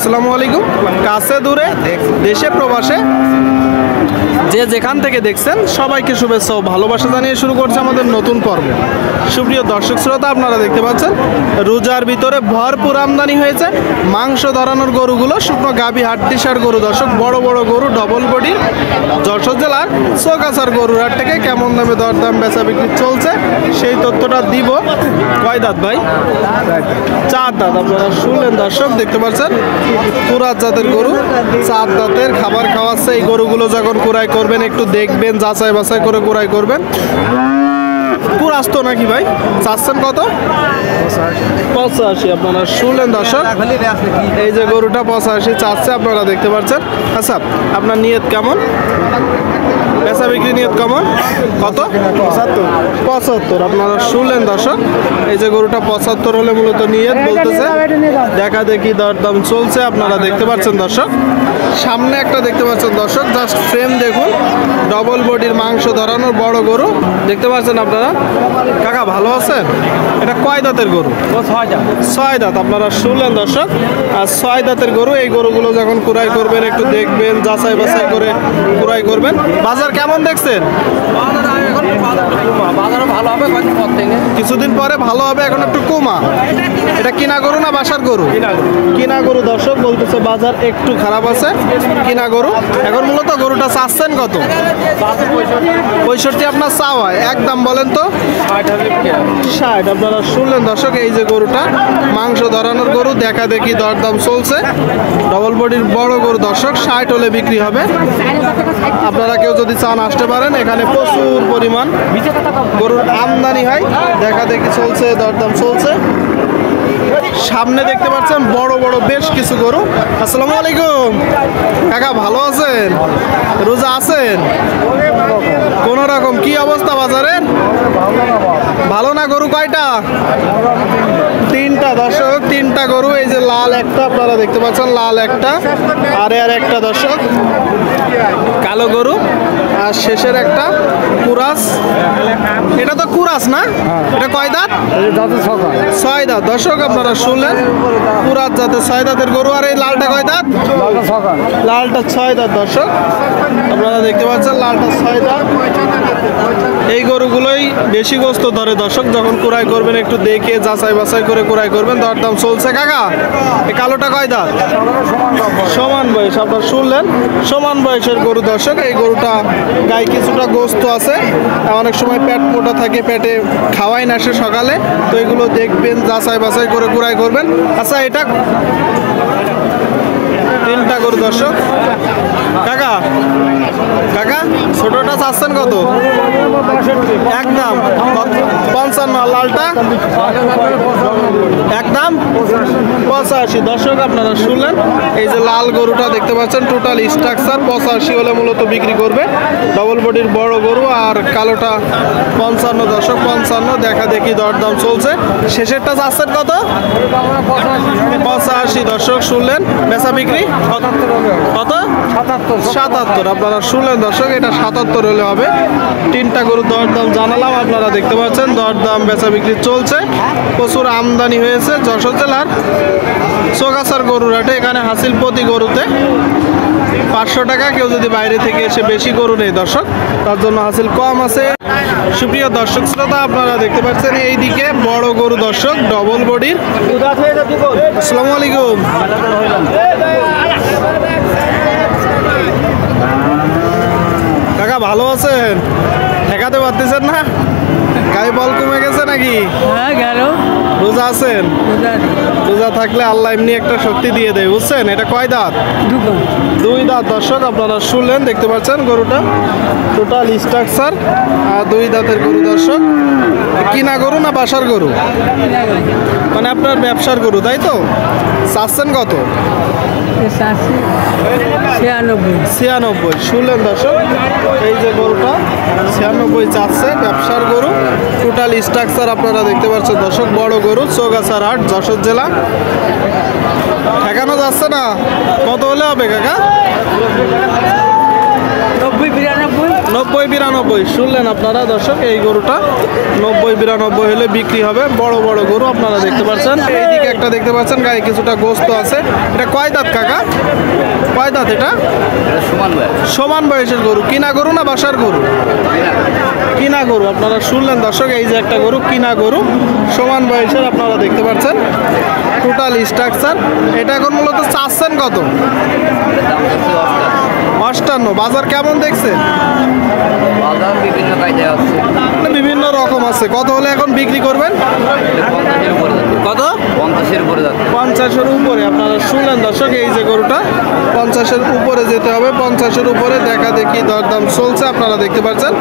আসসালামু আলাইকুম। কাছে দূরে দেশে প্রবাসে যে যেখান থেকে দেখছেন সবাইকে শুভেচ্ছা ও ভালোবাসা জানিয়ে শুরু করছে আমাদের নতুন পর্ব। সুপ্রিয় দর্শক শ্রোতা, আপনারা দেখতে পাচ্ছেন রোজার ভিতরে ভরপুর আমদানি হয়েছে মাংস ধরানোর গরুগুলো, শুকনো গাভী হাড্ডিসার গরু। দর্শক, বড় বড় গরু ডবল বডি যশোর জেলার চৌগাছার গরুর হাট থেকে কেমন দামে দরদাম বেচা বিক্রি চলছে সেই তথ্যটা দিব। কয় দাঁত ভাই? 4 দাঁত। আপনারা শুনলেন দর্শক, দেখতে পাচ্ছেন পুরাত জাতের গরু, 4 দাঁতের। খাবার খাওয়াচ্ছে। এই গরুগুলো যখন কুড়াই করবেন একটু দেখবেন, যাচাই বাছাই করে কুড়াই করবেন। পুরাস তো নাকি ভাই? চাচ্ছেন কত? 85। আপনারা শুনলেন দর্শক, এই যে গরুটা 85 চাচ্ছে, আপনারা দেখতে পাচ্ছেন। আচ্ছা, আপনার নিয়ত কেমন? বেচা বিক্রি নিয়ত কেমন? কত? 75। আপনারা শুনলেন দর্শক, এই যে গরুটা 75 হলে মূলত নিয়ত বলতেছে। দেখা দেখি দরদাম চলছে, আপনারা দেখতে পাচ্ছেন দর্শক। সামনে একটা দেখতে পাচ্ছেন দর্শক, জাস্ট ফ্রেম দেখুন, ডবল বডির মাংস ধরানোর বড় গরু দেখতে পাচ্ছেন আপনারা। কাকা ভালো আছেন? এটা কয় দাঁতের গরু? 6 দাঁত। আপনারা শুনলেন দর্শক, আর 6 দাঁতের গরু। এই গরুগুলো যখন কুড়াই করবেন একটু দেখবেন, যাচাই বাছাই করে কুড়াই করবেন। বাজার কেমন দেখছেন? কিছুদিন পরে ভালো হবে, এখন একটু কমা। এটা কিনা গরু না বাসার গরু? কিনা গরু। দর্শক বলতেছে বাজার একটু খারাপ আছে, কিনা গরু। এখন মূলত গরুটা চাচ্ছেন কত? 65 আপনার চাওয়া। একদম বলেন তো? 60। আপনারা শুনলেন দর্শক, এই যে গরুটা মাংস ধরানোর গরু, দেখা দেখি দরদাম চলছে। ডবল বডির বড় গরু দর্শক, 60 হলে বিক্রি হবে। আপনারা কেউ যদি চান আসতে পারেন, এখানে প্রচুর পরিমাণ গরুর আমদানি হয়, দেখা দেখি চলছে, দরদাম চলছে। সামনে দেখতে পাচ্ছেন বড় বড় বেশ কিছু গরু। আসসালামু আলাইকুম কাকা, ভালো আছেন? রোজা আছেন? কোন রকম। কি অবস্থা বাজারের? ভালো না। গরু কয়টা? 3টা দর্শক, 3টা গরু। এই যে লাল একটা, আপনারা দেখতে পাচ্ছেন লাল একটা, আর একটা দর্শক কালো গরু, আর শেষের একটা কুরাস। এটা তো কুরাস না? এটা কয় দাঁত? 6 দাঁত। দর্শক আপনারা শুনলেন, কুরাস জাতের 6 দাঁতের গরু। আর এই লালটা কয় দাঁত? লালটা 6 দাঁত। দর্শক আপনারা দেখতে পাচ্ছেন লালটা 6 দাঁত। এই গরুগুলোই বেশি গোস্ত ধরে দর্শক, যখন কুড়াই করবেন একটু দেখে যাচাই বাছাই করে কুড়াই করবেন। দরদাম চলছে। কাকা এই কালোটা কয় দাঁত? সমান বয়স। আপনারা শুনলেন, সমান বয়সের গরু দর্শক। এই গরুটা গায়ে কিছুটা গোস্ত আছে, অনেক সময় পেট মোটা থাকে, পেটে খাওয়াই না সে সকালে, তো এগুলো দেখবেন, যাচাই বাছাই করে কুড়াই করবেন। আচ্ছা, এটা 3টা গরু দর্শক। কাকা কাকা ছোটটা চাচ্ছেন কত? একদম 55। লালটা একদম 85। দর্শক আপনারা শুনলেন, এই যে লাল গরুটা দেখতে পাচ্ছেন, টোটাল স্ট্রাকচার 85 হলে মূলত বিক্রি করবে। ডবল বডির বড় গরু। আর কালোটা 55 দর্শক, 55। দেখা দেখি দরদাম চলছে। শেষেরটা চাচ্ছেন কত? 85 দর্শক শুনলেন। বেচা বিক্রি কত? 77। আপনারা শুনলেন দর্শক, এটা 77 হলে হবে। 3টা গরুর দরদাম জানালাম, আপনারা দেখতে পাচ্ছেন দরদাম বেচা বিক্রি চলছে। প্রচুর আমদানি হয়েছে যশোর জেলার চৌগাছার গরুর হাটে। এখানে হাসিল প্রতি গরুতে 500 টাকা। কেউ যদি বাইরে থেকে এসে বেশি গরু নেই দর্শক, তার জন্য হাসিল কম আছে। সুপ্রিয় দর্শক শ্রোতা, আপনারা দেখতে পাচ্ছেন এইদিকে বড় গরু দর্শক, ডবল বডির। আসসালামু আলাইকুম কাকা, ভালো আছেন? ঠেকাতে পারতেছেন না? গায়ে বল কমে গেছে নাকি? হ্যাঁ গেল। রোজা আছেন? রোজা থাকলে আল্লাহ এমনি একটা শক্তি দিয়ে দেয়, বুঝছেন? এটা কয় দাঁত? 2 দাঁত। দর্শক আপনারা শুনলেন, দেখতে পাচ্ছেন গরুটা টোটাল স্ট্রাকচার, আর 2 দাঁতের গরু দর্শক। কিনা গরু না বাসার গরু? মানে আপনার ব্যবসার গরু, তাই তো? চাচ্ছেন কত? 96। শুনলেন দর্শক, এই যে গরুটা 96 চাচ্ছে, ব্যবসার গরু। টোটাল স্ট্রাকচার আপনারা দেখতে পাচ্ছেন দর্শক, বড় গরু, চৌগাছার হাট, যশোর জেলা। ঠেকানো যাচ্ছে না। কত হলে হবে কাকা? 90, 92। 90-92 শুনলেন আপনারা দর্শক, এই গরুটা 90-92 হলে বিক্রি হবে। বড় বড় গরু আপনারা দেখতে পাচ্ছেন। এইদিকে একটা দেখতে পাচ্ছেন, গায়ে কিছুটা গোস্ত আছে। এটা কয় দাঁত কাকা? কয় দাঁত এটা? সমান বয়সের গরু। কিনা গরু না বাসার গরু? কিনা গরু। আপনারা শুনলেন দর্শক, এই যে একটা গরু, কিনা গরু, সমান বয়সের আপনারা দেখতে পাচ্ছেন। Total structure. এটা এখন মূলত চাচ্ছেন কত? 58। বাজার কেমন দেখছে? বিভিন্ন রকম আছে। কত হলে এখন বিক্রি করবেন? কত? 50-এর উপরে। আপনারা শুনলেন দর্শক, এই যে গরুটা 50-এর উপরে যেতে হবে। 50-এর উপরে দেখা দেখি দরদাম চলছে, আপনারা দেখতে পাচ্ছেন।